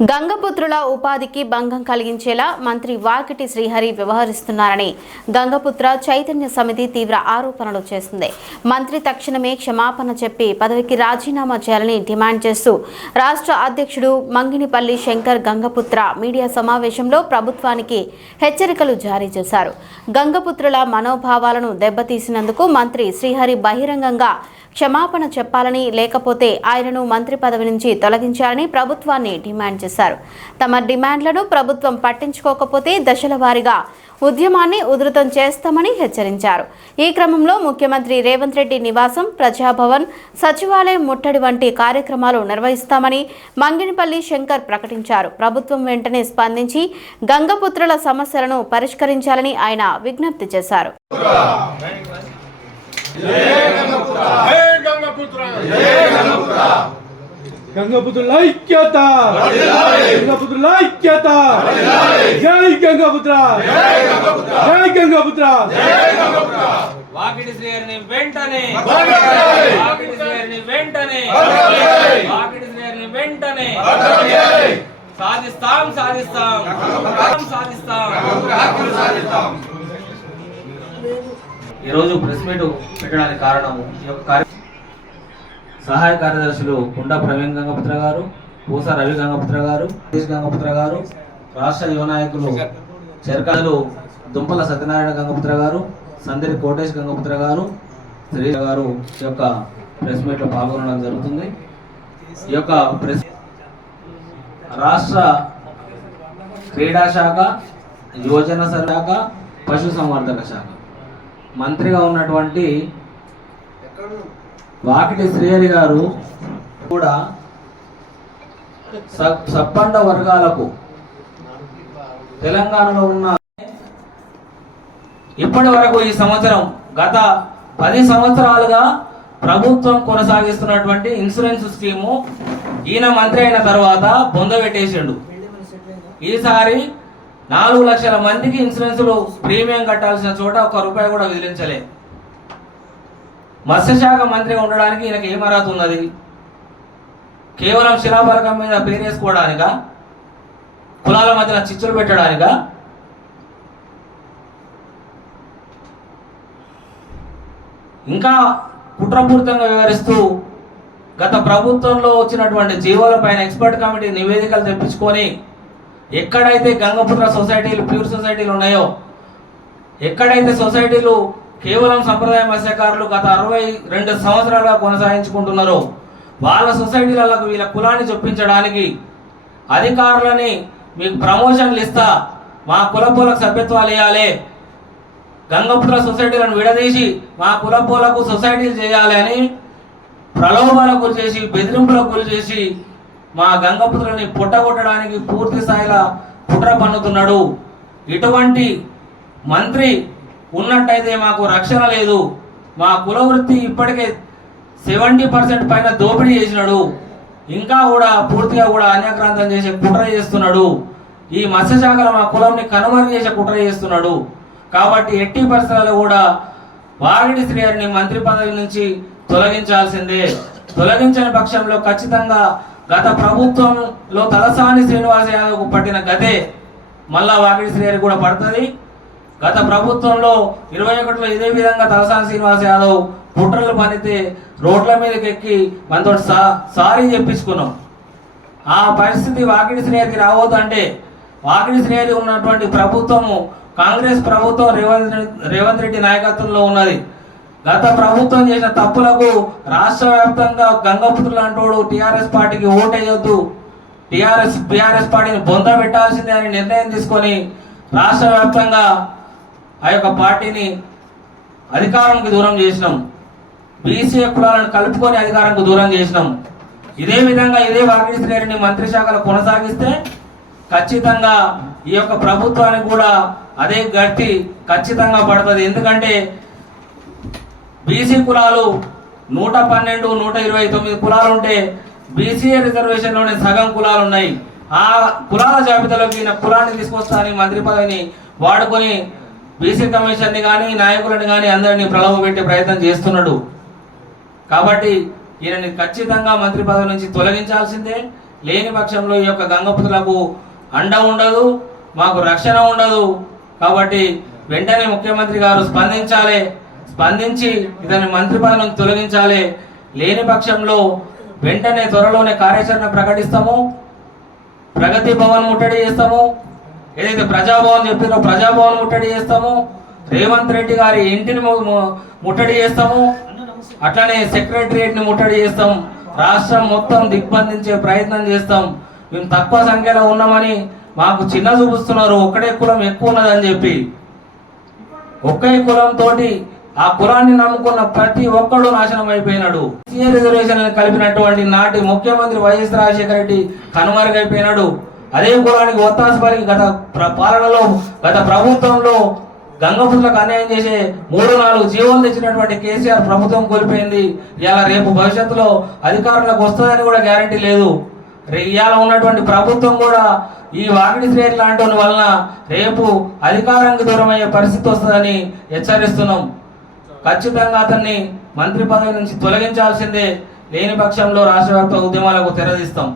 గంగపుత్రుల ఉపాధికి భంగం కలిగించేలా మంత్రి వాకిటి శ్రీహరి వ్యవహరిస్తున్నారని గంగపుత్ర చైతన్య సమితి తీవ్ర ఆరోపణలు చేసింది. మంత్రి తక్షణమే క్షమాపణ చెప్పి పదవికి రాజీనామా చేయాలని డిమాండ్ చేస్తూ రాష్ట్ర అధ్యక్షుడు మంగినిపల్లి శంకర్ గంగపుత్ర మీడియా సమావేశంలో ప్రభుత్వానికి హెచ్చరికలు జారీ చేశారు. గంగపుత్రుల మనోభావాలను దెబ్బతీసినందుకు మంత్రి శ్రీహరి బహిరంగంగా క్షమాపణ చెప్పాలని, లేకపోతే ఆయనను మంత్రి పదవి నుంచి తొలగించాలని ప్రభుత్వాన్ని డిమాండ్ చేశారు. తమ డిమాండ్లను ప్రభుత్వం పట్టించుకోకపోతే దశల వారీగా ఉద్యమాన్ని ఉధృతం చేస్తామని హెచ్చరించారు. ఈ క్రమంలో ముఖ్యమంత్రి రేవంత్ రెడ్డి నివాసం, ప్రజాభవన్, సచివాలయం ముట్టడి వంటి కార్యక్రమాలు నిర్వహిస్తామని మంగినిపల్లి శంకర్ ప్రకటించారు. ప్రభుత్వం వెంటనే స్పందించి గంగపుత్రుల సమస్యలను పరిష్కరించాలని ఆయన విజ్ఞప్తి చేశారు. గంగపుత్రుల ఐక్యత, గంగపుత్రుల ఐక్యత, జై గంగపుత్ర, జై గంగపుత్ర. వాకిటి శ్రీహరిని వెంటనే, వాకిటి శ్రీహరిని వెంటనే, వాకిటి శ్రీహరిని వెంటనే సాధిస్తాం, సాధిస్తాం, సాధిస్తాం. ఈరోజు ప్రెస్ మీట్ పెట్టడానికి కారణము ఈ యొక్క సహాయ కార్యదర్శులు కుండ ప్రవీణ్ గంగపుత్ర గారు, పూసా రవి గంగపుత్ర గారు, గంగపుత్ర గారు, రాష్ట్ర యువ నాయకులు చెరకాలు దుంపల సత్యనారాయణ గంగపుత్ర గారు, సందరి కోటేష్ గంగపుత్ర గారు, శ్రీ గారు ఈ యొక్క ప్రెస్ మీట్ లో పాల్గొనడం జరుగుతుంది. ఈ యొక్క ప్రెస్ రాష్ట్ర క్రీడా శాఖ, యువజన శాఖ, పశు సంవర్ధక శాఖ మంత్రిగా ఉన్నటువంటి వాకిటి శ్రీహరి గారు కూడా సబ్బండ వర్గాలకు తెలంగాణలో ఉన్న ఇప్పటి వరకు ఈ సంవత్సరం గత 10 సంవత్సరాలుగా ప్రభుత్వం కొనసాగిస్తున్నటువంటి ఇన్సూరెన్స్ స్కీము ఈయన మంత్రి అయిన తర్వాత బొందబెట్టేసిండు. ఈసారి 4 లక్షల మందికి ఇన్సూరెన్సులు ప్రీమియం కట్టాల్సిన చోట 1 రూపాయి కూడా విధించలే. మత్స్యశాఖ మంత్రిగా ఉండడానికి ఈయనకి ఏం అర్హత ఉన్నది? కేవలం శిలాఫలకం మీద పేరేసుకోవడానికా? కులాల మధ్యన చిచ్చులు పెట్టడానికా? ఇంకా కుట్రపూరితంగా వ్యవహరిస్తూ గత ప్రభుత్వంలో వచ్చినటువంటి జీవోల పైన ఎక్స్పర్ట్ కమిటీ నివేదికలు తెప్పించుకొని ఎక్కడైతే గంగపుత్ర సొసైటీలు, ప్యూర్ సొసైటీలు ఉన్నాయో, ఎక్కడైతే సొసైటీలు కేవలం సంప్రదాయ మత్స్యకారులు గత 62 సంవత్సరాలుగా కొనసాగించుకుంటున్నారో వాళ్ళ సొసైటీలకు వీళ్ళ కులాన్ని చొప్పించడానికి అధికారులని మీకు ప్రమోషన్లు ఇస్తా, మా కులపోలకు సభ్యత్వాలు ఇవ్వాలి, గంగపుత్ర సొసైటీలను విడదీసి మా కులపోలకు సొసైటీలు చేయాలి అని ప్రలోభాలకు గురి చేసి, బెదిరింపులకు గురి చేసి మా గంగపుత్రులని పుట్టగొట్టడానికి పూర్తి స్థాయిలో కుట్ర పన్నుతున్నాడు. ఇటువంటి మంత్రి ఉన్నట్టయితే మాకు రక్షణ లేదు. మా కులవృత్తి ఇప్పటికే 70% పైన దోపిడీ చేసినాడు. ఇంకా కూడా పూర్తిగా కూడా అన్యక్రాంతం చేసే కుట్ర చేస్తున్నాడు. ఈ మత్స్యశాఖలో మా కులంని కనుమరుగు చేసే కుట్ర చేస్తున్నాడు. కాబట్టి ఎట్టి పరిస్థితుల్లో కూడా వాకిటి శ్రీహరిని మంత్రి పదవి నుంచి తొలగించాల్సిందే. తొలగించని పక్షంలో ఖచ్చితంగా గత ప్రభుత్వంలో తలసాని శ్రీనివాస్ యాదవ్కు పట్టిన గతే మళ్ళా వాకిటి శ్రీహరి కూడా పడుతుంది. గత ప్రభుత్వంలో 21లో ఇదే విధంగా తలసాని శ్రీనివాస్ యాదవ్ కుట్రలు పనితే రోడ్ల మీదకి ఎక్కి మనతో సారీ చెప్పించుకున్నాం. ఆ పరిస్థితి వాకిటి శ్రీహరికి రావద్దు అంటే వాకిటి శ్రీహరి ఉన్నటువంటి ప్రభుత్వము కాంగ్రెస్ ప్రభుత్వం రేవంత్ రెడ్డి నాయకత్వంలో ఉన్నది. గత ప్రభుత్వం చేసిన తప్పులకు రాష్ట్ర వ్యాప్తంగా గంగపుత్రులు అంటోడు టీఆర్ఎస్ పార్టీకి ఓటేయొద్దు, బీఆర్ఎస్ పార్టీని బొంద పెట్టాల్సిందే అని నిర్ణయం తీసుకొని రాష్ట్ర వ్యాప్తంగా ఆ యొక్క పార్టీని అధికారానికి దూరం చేసినాం. బీసీ కులాలను కలుపుకొని అధికారానికి దూరం చేసినాం. ఇదే విధంగా ఇదే వాకిటి శ్రీహరిని మంత్రి శాఖలు కొనసాగిస్తే ఖచ్చితంగా ఈ యొక్క ప్రభుత్వానికి కూడా అదే గట్టి ఖచ్చితంగా పడుతుంది. ఎందుకంటే బీసీ కులాలు 112, 129 కులాలు ఉంటే బీసీఏ రిజర్వేషన్లోనే సగం కులాలు ఉన్నాయి. ఆ కులాల జాబితాలోకి ఈయన కులాన్ని తీసుకొస్తానని మంత్రి పదవిని వాడుకొని బీసీ కమిషన్ని కానీ నాయకులను కానీ అందరినీ ప్రలోభ పెట్టే ప్రయత్నం చేస్తున్నాడు. కాబట్టి ఈయనని ఖచ్చితంగా మంత్రి పదవి నుంచి తొలగించాల్సిందే. లేని పక్షంలో ఈ యొక్క గంగపుత్రులకు అండ ఉండదు, మాకు రక్షణ ఉండదు. కాబట్టి వెంటనే ముఖ్యమంత్రి గారు స్పందించి ఇతని మంత్రి పదవి నుంచి తొలగించాలి. లేని పక్షంలో వెంటనే త్వరలోనే కార్యాచరణ ప్రకటిస్తాము. ప్రగతి భవన్ ముట్టడి చేస్తాము. ఏదైతే ప్రజాభవన్ చెప్తున్నారో ప్రజాభవన్ ముట్టడి చేస్తాము. రేవంత్ రెడ్డి గారి ఇంటిని ముట్టడి చేస్తాము. అట్లనే సెక్రటరియట్ ని ముట్టడి చేస్తాం. రాష్ట్రం మొత్తం దిగ్బంధించే ప్రయత్నం చేస్తాం. మేము తక్కువ సంఖ్యలో ఉన్నామని మాకు చిన్న చూపిస్తున్నారు. ఒక్కడే కులం ఎక్కువ ఉన్నదని చెప్పి ఒకే కులం తోటి ఆ కులాన్ని నమ్ముకున్న ప్రతి ఒక్కడు నాశనం అయిపోయినాడు. రిజర్వేషన్ కలిపినటువంటి నాటి ముఖ్యమంత్రి వైఎస్ రాజశేఖర రెడ్డి కనుమరుగైపోయినాడు. అదే కులానికి ఒత్తాసు పలికి గత పాలనలో గత ప్రభుత్వంలో గంగపుత్రులకు అన్యాయం చేసే 3-4 జీవోలు తెచ్చినటువంటి కేసీఆర్ ప్రభుత్వం కోల్పోయింది. ఇవాళ రేపు భవిష్యత్తులో అధికారులకు వస్తుందని కూడా గ్యారంటీ లేదు. ఇవాళ ఉన్నటువంటి ప్రభుత్వం కూడా ఈ వాకిటి శ్రేణి లాంటి వలన రేపు అధికారానికి దూరం అయ్యే పరిస్థితి వస్తుందని హెచ్చరిస్తున్నాం. ఖచ్చితంగా అతన్ని మంత్రి పదవి నుంచి తొలగించాల్సిందే. లేని పక్షంలో రాష్ట్ర వ్యాప్త ఉద్యమాలకు తెరదీస్తాం.